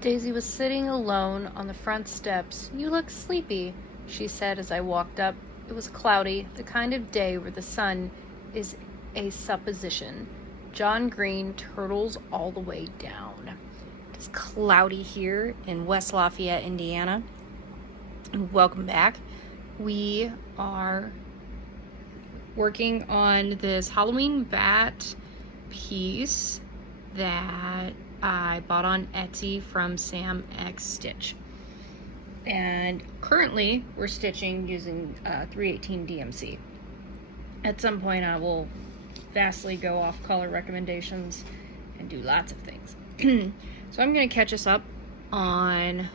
Daisy was sitting alone on the front steps. "You look sleepy," she said as I walked up. It was cloudy, the kind of day where the sun is a supposition. John Green turtles all the way down. It's cloudy here in West Lafayette, Indiana. Welcome back. We are working on this Halloween bat piece that I bought on Etsy from Sam X Stitch. And currently we're stitching using 318 DMC. At some point I will vastly go off color recommendations and do lots of things. So I'm going to catch us up on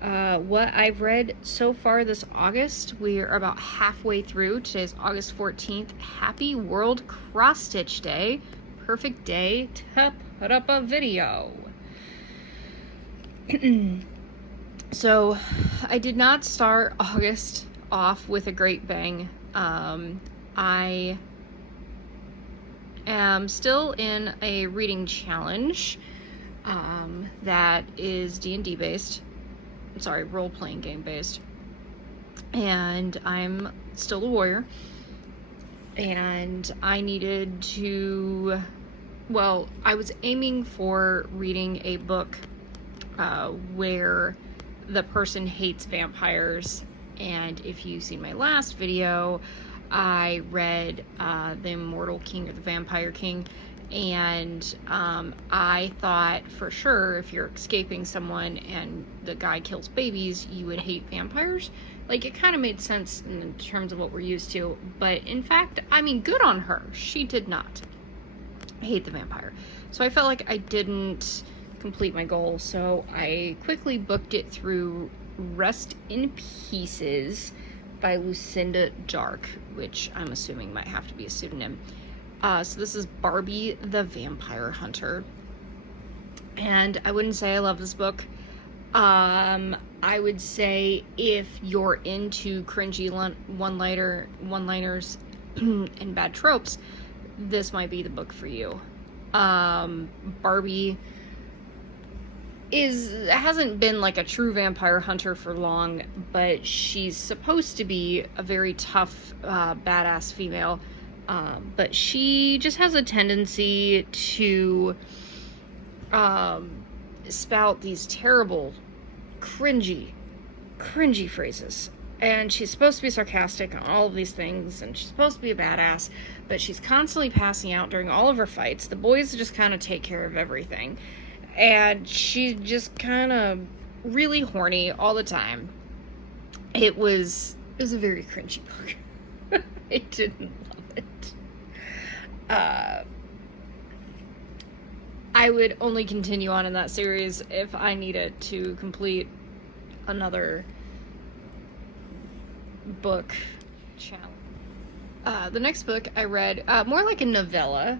what I've read so far this August. We are about halfway through. Today's August 14th. Happy World Cross Stitch Day. Perfect day to put up a video. So I did not start August off with a great bang. I am still in a reading challenge that is D&D based. Sorry, role-playing game based. And I'm still a warrior. And I needed to, well, I was aiming for reading a book where the person hates vampires. And if you've seen my last video, I read The Immortal King or The Vampire King. And I thought for sure if you're escaping someone and the guy kills babies, you would hate vampires. Like, it kind of made sense in terms of what we're used to. But in fact, I mean, good on her. She did not hate the vampire. So I felt like I didn't complete my goal. So I quickly booked it through Rest in Pieces by Lucinda Dark, which I'm assuming might have to be a pseudonym. So this is Barbie the Vampire Hunter. And I wouldn't say I love this book. I would say if you're into cringy one-liners and bad tropes, this might be the book for you. Barbie hasn't been like a true vampire hunter for long, but she's supposed to be a very tough, badass female. But she just has a tendency to spout these terrible, cringy phrases. And she's supposed to be sarcastic on all of these things, and she's supposed to be a badass, but she's constantly passing out during all of her fights. The boys just kind of take care of everything. And she's just kind of really horny all the time. It was a very cringy book. I didn't love it. I would only continue on in that series if I needed to complete another book challenge. The next book I read, more like a novella,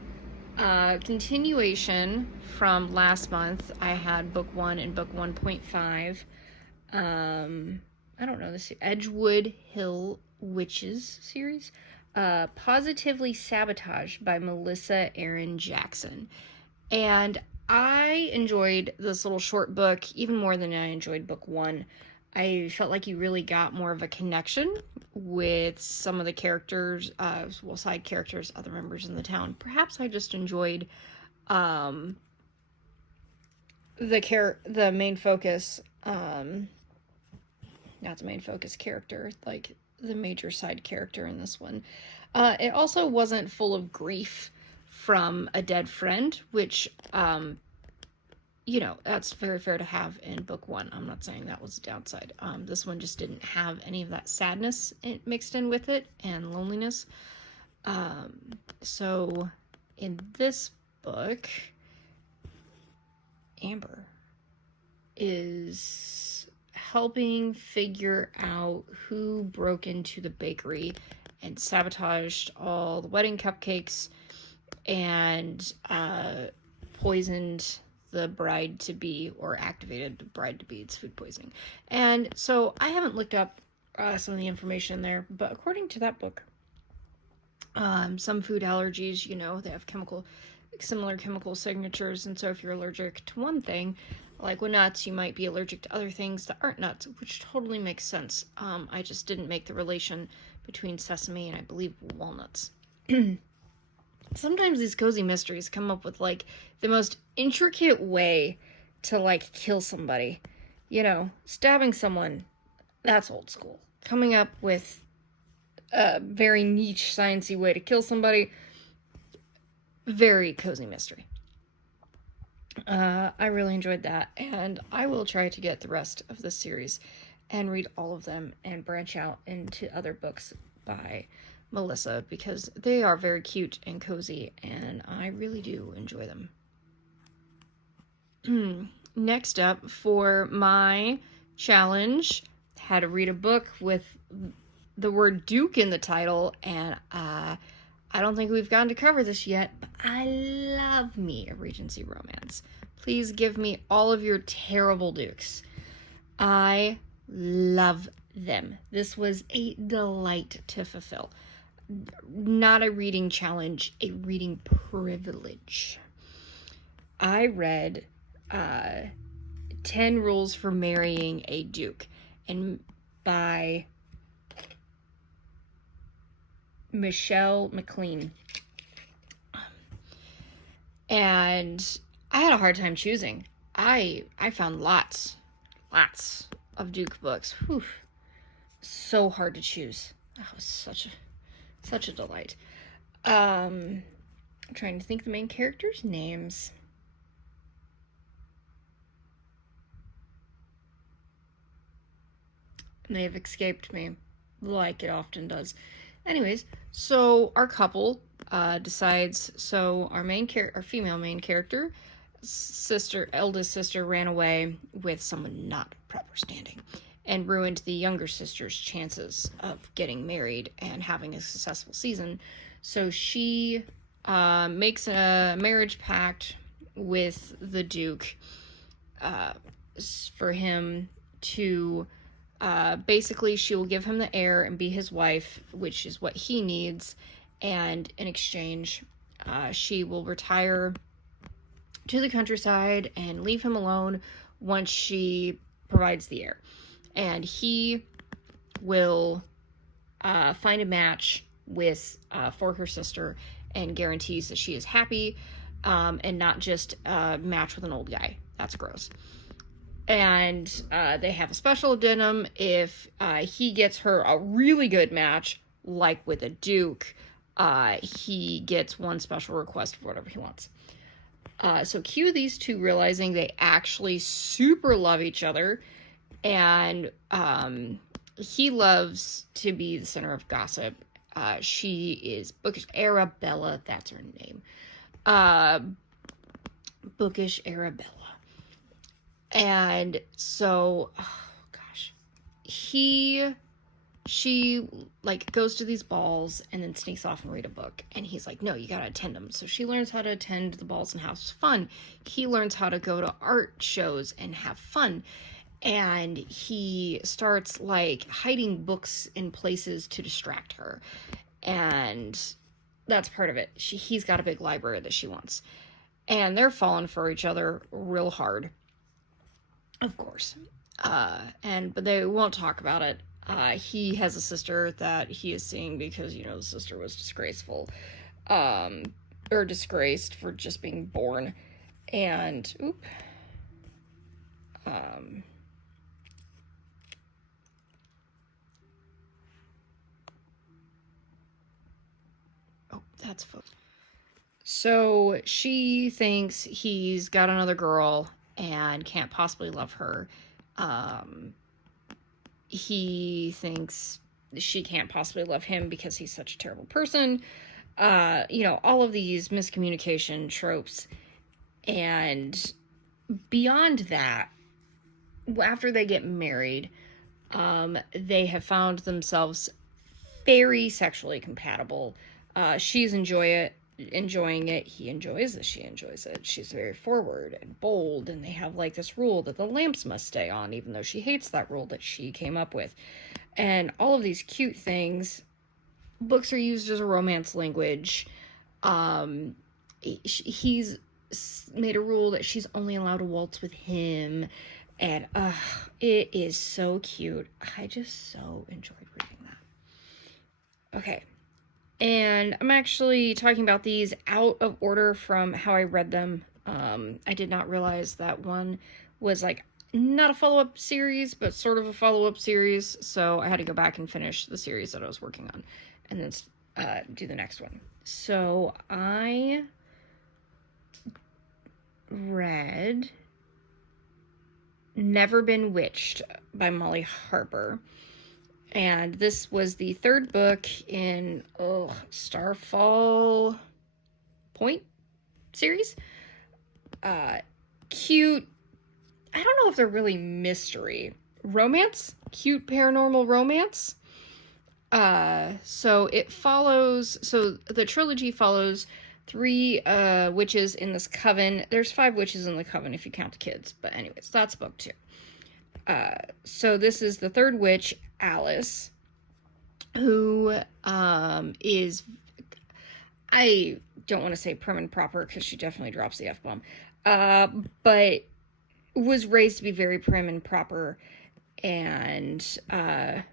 continuation from last month. I had book 1 and book 1.5. I don't know, this Edgewood Hill Witches series. Pawsitively Sabotaged by Melissa Erin Jackson. And I enjoyed this little short book even more than I enjoyed book 1. I felt like you really got more of a connection with some of the characters, side characters, other members in the town. Perhaps I just enjoyed the main focus, not the main focus character, like the major side character in this one. It also wasn't full of grief from a dead friend, which, that's very fair to have in book 1. I'm not saying that was a downside. This one just didn't have any of that sadness mixed in with it and loneliness. So in this book, Amber is helping figure out who broke into the bakery and sabotaged all the wedding cupcakes and poisoned the bride-to-be, or activated the bride-to-be. It's food poisoning. And so I haven't looked up some of the information there, but according to that book, some food allergies, they have similar chemical signatures, and so if you're allergic to one thing, like with nuts, you might be allergic to other things that aren't nuts, which totally makes sense. I just didn't make the relation between sesame and I believe walnuts. Sometimes these cozy mysteries come up with like the most intricate way to like kill somebody. You know, stabbing someone, that's old school. Coming up with a very niche, sciencey way to kill somebody, very cozy mystery. I really enjoyed that, and I will try to get the rest of this series and read all of them and branch out into other books by Melissa, because they are very cute and cozy, and I really do enjoy them. Next up, for my challenge, had to read a book with the word Duke in the title, and I don't think we've gotten to cover this yet, but I love me a Regency romance. Please give me all of your terrible dukes. I love them. This was a delight to fulfill. Not a reading challenge, a reading privilege. I read 10 Rules for Marrying a Duke, and by McLean. And I had a hard time choosing. I found lots of Duke books. Whew. So hard to choose. That was such a delight. I'm trying to think the main characters' names. And they have escaped me, like it often does. Anyways, so our couple decides. So our female main character, eldest sister, ran away with someone not proper standing, and ruined the younger sister's chances of getting married and having a successful season. So she makes a marriage pact with the Duke for him to. Basically, she will give him the heir and be his wife, which is what he needs. And in exchange, she will retire to the countryside and leave him alone once she provides the heir. And he will find a match for her sister and guarantees that she is happy, and not just a match with an old guy. That's gross. And they have a special addendum. If he gets her a really good match, like with a Duke, he gets one special request for whatever he wants. So cue these two realizing they actually super love each other, and he loves to be the center of gossip. She is bookish. Arabella, that's her name. Bookish Arabella. And so, oh gosh, she like goes to these balls and then sneaks off and read a book. And he's like, no, you gotta attend them. So she learns how to attend the balls and have fun. He learns how to go to art shows and have fun. And he starts like hiding books in places to distract her. And that's part of it. He's got a big library that she wants. And they're falling for each other real hard. Of course. But they won't talk about it. He has a sister that he is seeing because, the sister was disgraceful. Or disgraced for just being born. And, that's fun. So she thinks he's got another girl and can't possibly love her. He thinks she can't possibly love him because he's such a terrible person. All of these miscommunication tropes. And beyond that, after they get married, they have found themselves very sexually compatible. She's enjoying it. He enjoys it. She enjoys it. She's very forward and bold, and they have like this rule that the lamps must stay on, even though she hates that rule that she came up with. And all of these cute things. Books are used as a romance language. He's made a rule that she's only allowed to waltz with him. And it is so cute. I just so enjoyed reading that. Okay. And I'm actually talking about these out of order from how I read them. I did not realize that one was like not a follow-up series, but sort of a follow-up series. So I had to go back and finish the series that I was working on and then do the next one. So I read Never Been Witched by Molly Harper. And this was the third book in Starfall Point series. Cute. I don't know if they're really mystery. Romance? Cute paranormal romance. So the trilogy follows 3 witches in this coven. There's 5 witches in the coven if you count the kids. But anyways, that's book 2. So this is the third witch, Alice, who is, I don't want to say prim and proper because she definitely drops the F-bomb, but was raised to be very prim and proper and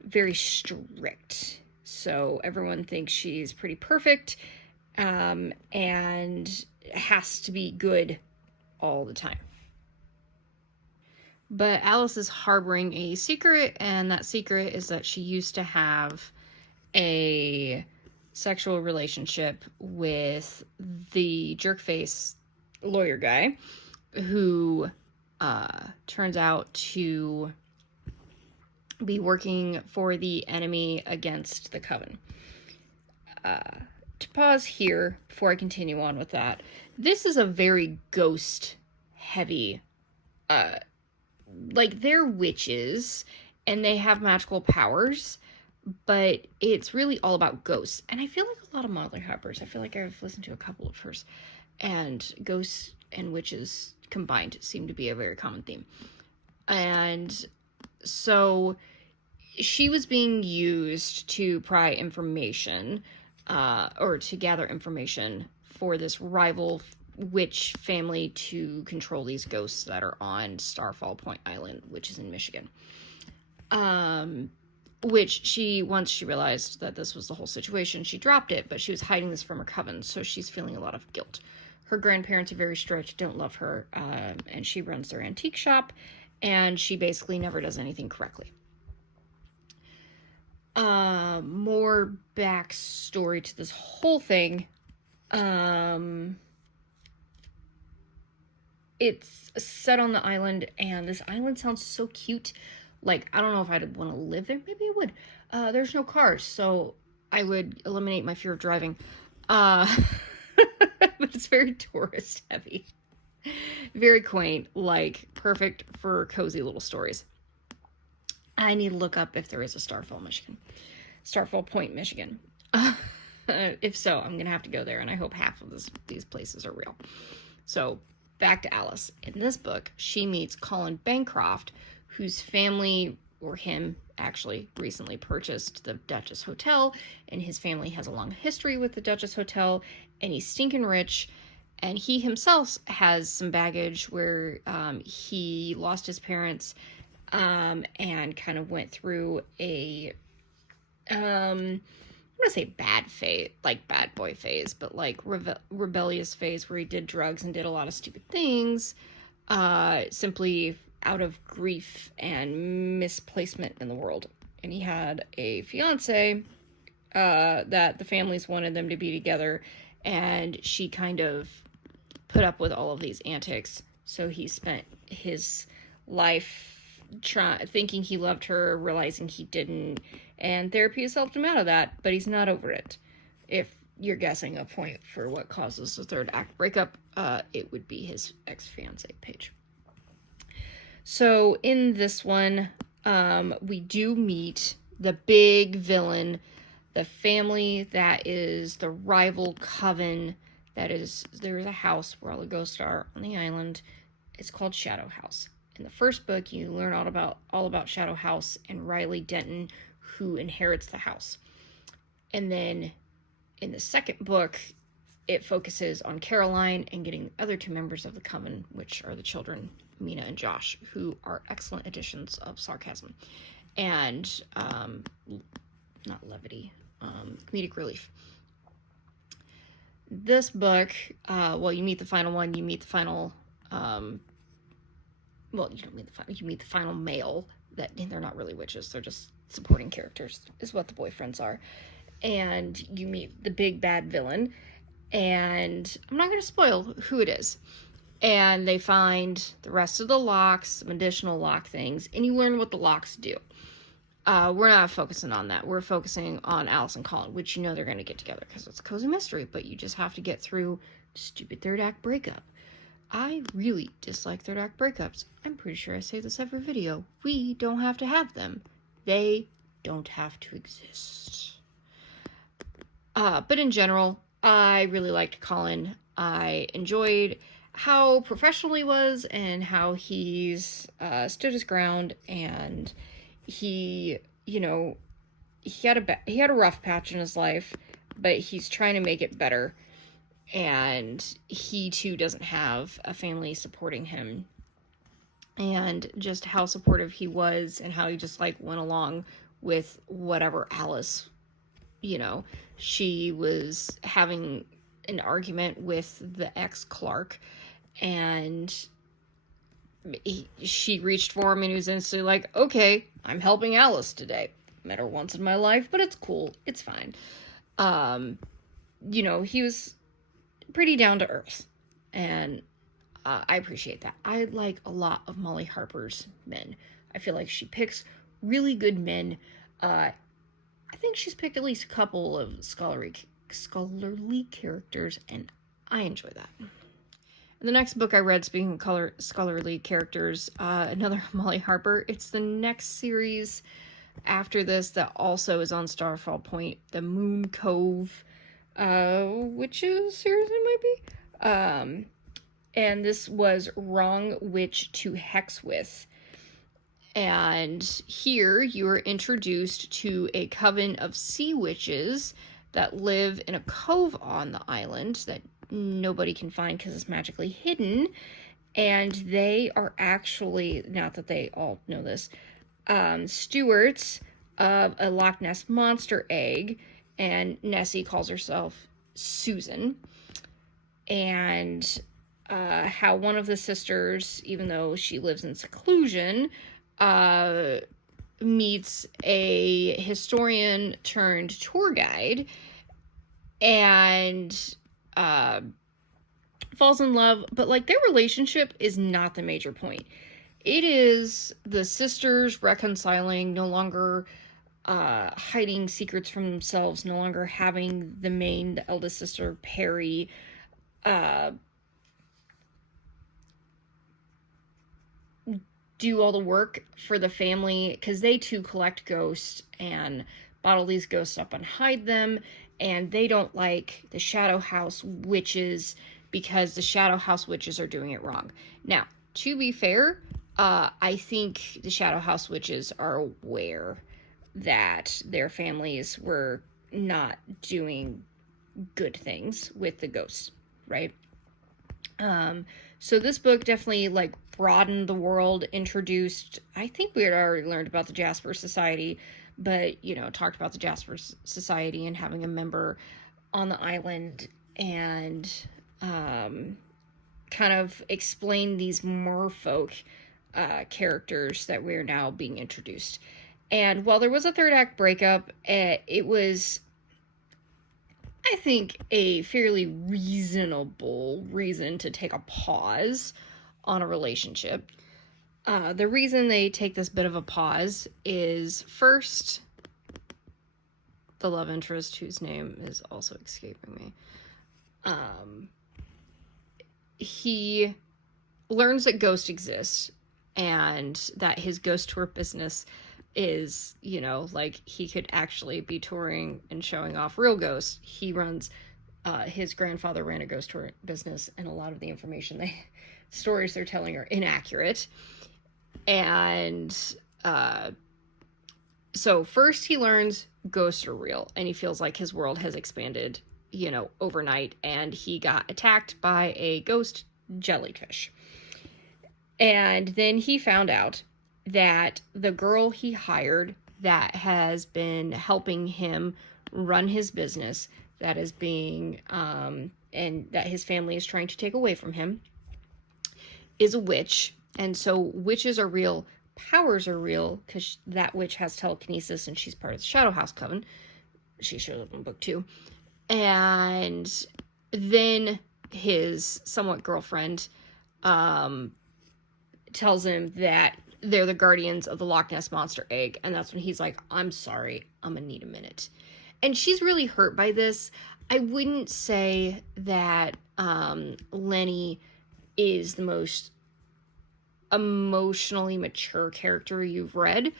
very strict. So everyone thinks she's pretty perfect and has to be good all the time. But Alice is harboring a secret, and that secret is that she used to have a sexual relationship with the jerkface lawyer guy, who turns out to be working for the enemy against the coven. To pause here before I continue on with that, this is a very ghost-heavy like, they're witches, and they have magical powers, but it's really all about ghosts. And I feel like a lot of Molly Harper's, I feel like I've listened to a couple of hers, and ghosts and witches combined seem to be a very common theme. And so she was being used to pry information, or to gather information for this rival witch family to control these ghosts that are on Starfall Point Island, which is in Michigan. Which once she realized that this was the whole situation, she dropped it, but she was hiding this from her coven, so she's feeling a lot of guilt. Her grandparents are very strict, don't love her, and she runs their antique shop, and she basically never does anything correctly. More backstory to this whole thing. It's set on the island, and this island sounds so cute. Like, I don't know if I'd want to live there. Maybe I would. There's no cars, so I would eliminate my fear of driving. But it's very tourist heavy. Very quaint, like, perfect for cozy little stories. I need to look up if there is a Starfall Point, Michigan. If so, I'm going to have to go there, and I hope half of these places are real. So, back to Alice. In this book, she meets Colin Bancroft, whose family, or him, actually recently purchased the Duchess Hotel, and his family has a long history with the Duchess Hotel, and he's stinking rich, and he himself has some baggage where he lost his parents and kind of went through a I'm gonna say bad phase, like bad boy phase, but like rebellious phase where he did drugs and did a lot of stupid things, simply out of grief and misplacement in the world. And he had a fiance that the families wanted them to be together, and she kind of put up with all of these antics. So he spent his life thinking he loved her, realizing he didn't, and therapy has helped him out of that, but he's not over it. If you're guessing a point for what causes the third act breakup, it would be his ex-fiancée, Paige. So in this one, we do meet the big villain, the family that is the rival coven. There's a house where all the ghosts are on the island. It's called Shadow House. In the first book, you learn all about Shadow House and Riley Denton, who inherits the house. And then in the second book, it focuses on Caroline and getting the other two members of the coven, which are the children, Mina and Josh, who are excellent additions of sarcasm and not levity, comedic relief. This book, well, you meet the final one, you meet the final, well, you don't meet the final, you meet the final male, that they're not really witches, they're just supporting characters, is what the boyfriends are. And you meet the big bad villain, and I'm not going to spoil who it is. And they find the rest of the locks, some additional lock things, and you learn what the locks do. We're not focusing on that. We're focusing on Alice and Colin, which you know they're going to get together because it's a cozy mystery, but you just have to get through stupid third act breakup. I really dislike third act breakups. I'm pretty sure I say this every video. We don't have to have them. They don't have to exist. But in general, I really liked Colin. I enjoyed how professional he was and how he's stood his ground, and he, you know, he had a rough patch in his life, but he's trying to make it better. And he too doesn't have a family supporting him. And just how supportive he was, and how he just like went along with whatever Alice, you know, she was having an argument with the ex Clark, and she reached for him, and he was instantly like, okay, I'm helping Alice today. Met her once in my life, but it's cool. It's fine. You know, he was pretty down to earth, and I appreciate that. I like a lot of Molly Harper's men. I feel like she picks really good men. I think she's picked at least a couple of scholarly characters, and I enjoy that. The next book I read, speaking of scholarly characters, another Molly Harper. It's the next series after this that also is on Starfall Point, the Moon Cove witches series it might be. And this was Wrong Witch to Hex With. And here you are introduced to a coven of sea witches that live in a cove on the island that nobody can find because it's magically hidden. And they are actually, not that they all know this, stewards of a Loch Ness monster egg. And Nessie calls herself Susan. And how one of the sisters, even though she lives in seclusion, meets a historian turned tour guide and falls in love, but like their relationship is not the major point. It is the sisters reconciling, no longer hiding secrets from themselves, no longer having the eldest sister, Perry, do all the work for the family, because they too collect ghosts and bottle these ghosts up and hide them, and they don't like the Shadow House witches because the Shadow House witches are doing it wrong. Now, to be fair, I think the Shadow House witches are aware that their families were not doing good things with the ghosts, right? So this book definitely like broadened the world, introduced, I think we had already learned about the Jasper Society, but, you know, talked about the Jasper Society and having a member on the island, and kind of explained these merfolk characters that we're now being introduced. And while there was a third act breakup, it was, I think, a fairly reasonable reason to take a pause on a relationship. The reason they take this bit of a pause is, first, the love interest, whose name is also escaping me. He learns that ghosts exist, and that his ghost tour business is, you know, like, he could actually be touring and showing off real ghosts. He runs, his grandfather ran a ghost tour business, and a lot of the information stories they're telling are inaccurate. And so first he learns ghosts are real, and he feels like his world has expanded overnight, and he got attacked by a ghost jellyfish. And then he found out that the girl he hired that has been helping him run his business, that is being, and that his family is trying to take away from him, is a witch. And so witches are real, powers are real, because that witch has telekinesis and she's part of the Shadow House Coven. She shows up in book 2. And then his somewhat girlfriend tells him that they're the guardians of the Loch Ness Monster egg. And that's when he's like, I'm sorry, I'm gonna need a minute. And she's really hurt by this. I wouldn't say that Lenny is the most emotionally mature character you've read,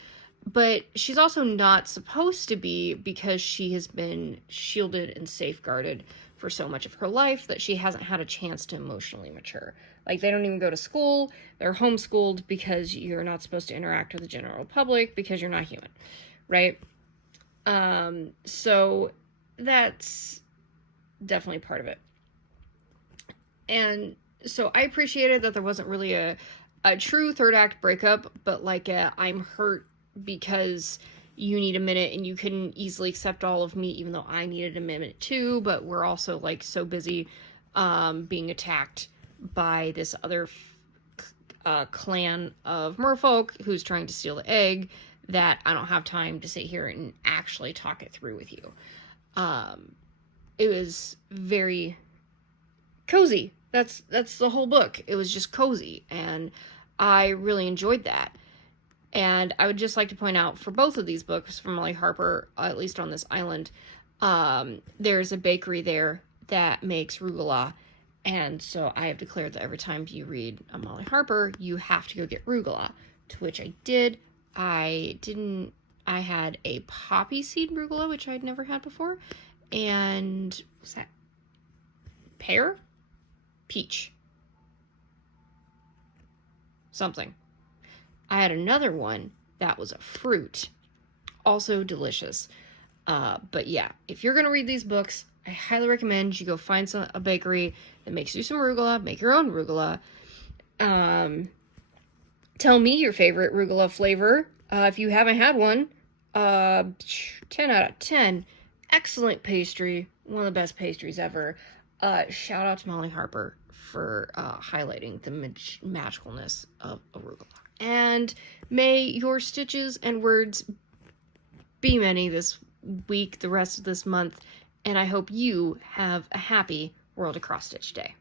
but she's also not supposed to be, because she has been shielded and safeguarded for so much of her life that she hasn't had a chance to emotionally mature. Like, they don't even go to school. They're homeschooled because you're not supposed to interact with the general public because you're not human, right? So that's definitely part of it. And so I appreciated that there wasn't really a true third act breakup, but like I'm hurt because you need a minute and you couldn't easily accept all of me, even though I needed a minute too, but we're also like so busy being attacked by this other clan of merfolk who's trying to steal the egg that I don't have time to sit here and actually talk it through with you. It was very cozy. That's the whole book. It was just cozy, and I really enjoyed that. And I would just like to point out, for both of these books from Molly Harper, at least on this island, there's a bakery there that makes rugula. And so I have declared that every time you read a Molly Harper, you have to go get rugula, to which I did. I had a poppy seed rugula, which I'd never had before. And was that pear? Peach. Something. I had another one that was a fruit. Also delicious. But yeah, if you're going to read these books, I highly recommend you go find a bakery that makes you some arugula. Make your own arugula. Tell me your favorite arugula flavor. If you haven't had one, 10 out of 10. Excellent pastry. One of the best pastries ever. Shout out to Molly Harper for highlighting the magicalness of arugula. And may your stitches and words be many this week, the rest of this month, and I hope you have a happy World of Cross Stitch Day.